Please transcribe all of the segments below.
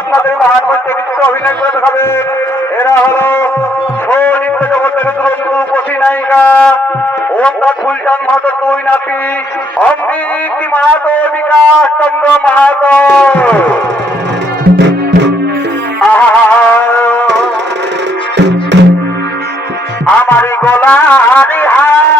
আপনাদের মহান মধ্যে নিশ্চিত অভিনয় করে দেখাবেন এরা হলো সৌরিত্র জগতের দ্রব্য নায়িকা ওমনাথ ফুলচাঁদ মাহাতো তুই নাপি অমৃতি মাহাতো? বিকাশ চন্দ্র মাহাতো। আমারি গোলা হারি হা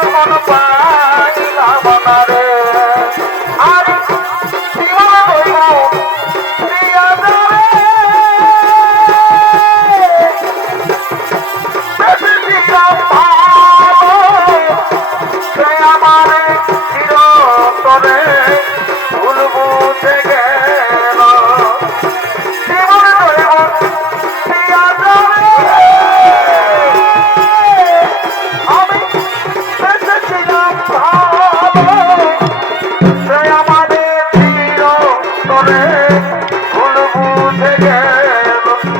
Come on the fire.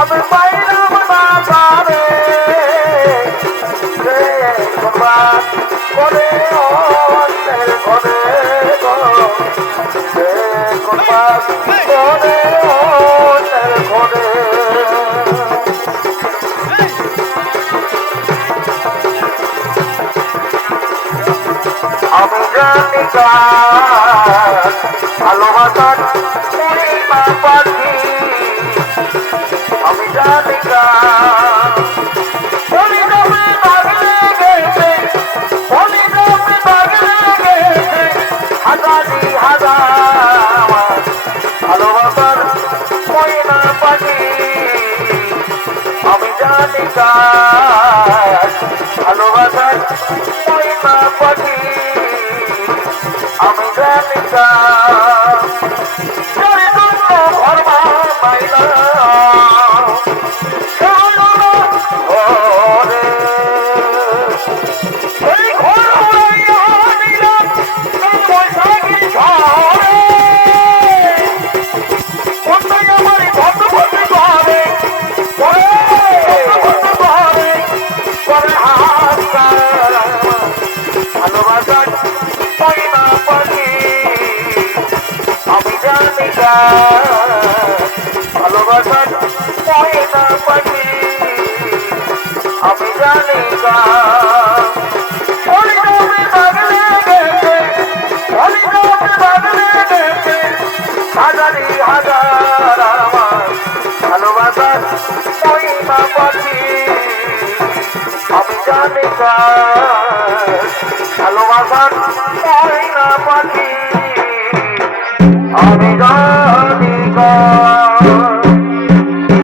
আমি পাইলাম না পারে। রে কোরবান করে অন্যের ঘরে গো। রে জানি গা গান ভালোবাসার পূর্ণিমা পাখি। আমি জানি ঘরে ভালোবাসার পাইনা পাখি, আমি জানি গেছে হাজারি হাজার আমার ভালোবাসার পাইনা পাখি, আমি জানি ভালোবাসার পাইনা পাখি, আমি জানি